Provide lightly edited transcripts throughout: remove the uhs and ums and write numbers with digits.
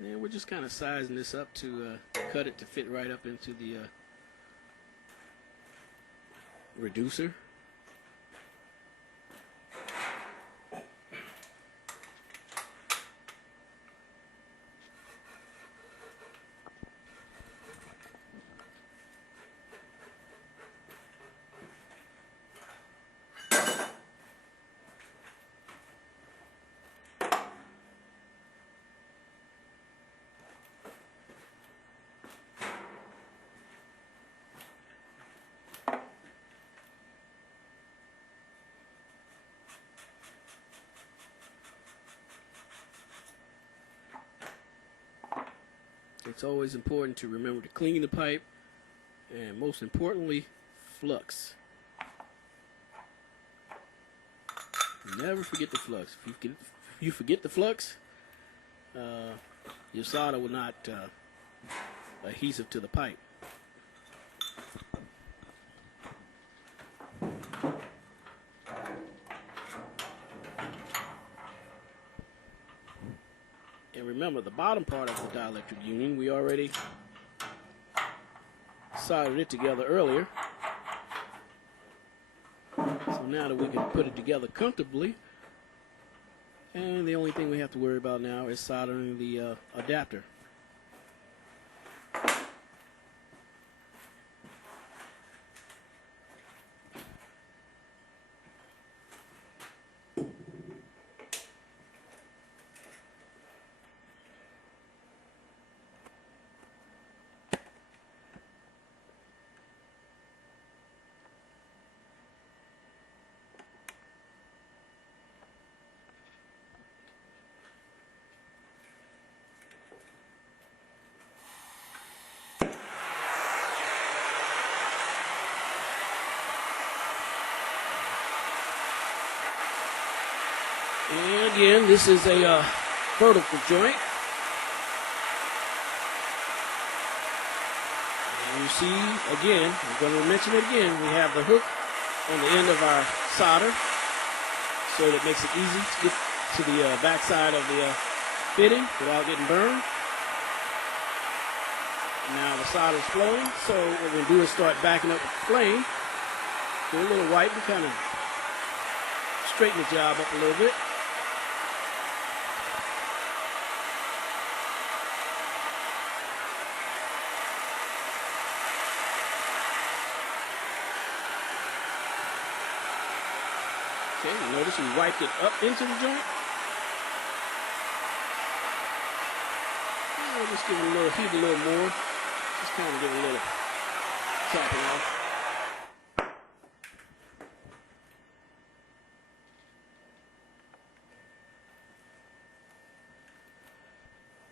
And we're just kind of sizing this up to cut it to fit right up into the reducer. It's always important to remember to clean the pipe, and most importantly, flux. Never forget the flux. If you forget the flux, your solder will not adhesive to the pipe. And remember, the bottom part of the dielectric union, we already soldered it together earlier. So now that we can put it together comfortably, and the only thing we have to worry about now is soldering the adapter. And again, this is a vertical joint. And you see, again, I'm going to mention it again, we have the hook on the end of our solder, so that makes it easy to get to the back side of the fitting without getting burned. Now the solder is flowing, so what we're going to do is start backing up with the flame. Get a little white and kind of straighten the job up a little bit. Okay, you notice we wiped it up into the joint. And we'll just give it a little heat, a little more. Just kind of give it a little chopping off.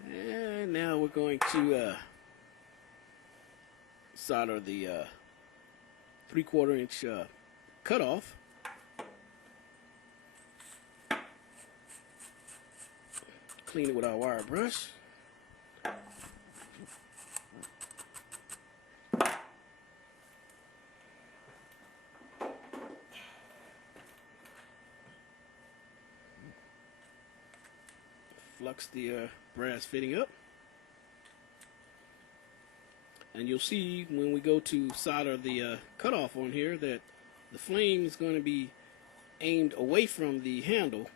And now we're going to solder the 3/4 inch cutoff. Clean it with our wire brush. Flux the brass fitting up. And you'll see when we go to solder the cutoff on here that the flame is going to be aimed away from the handle.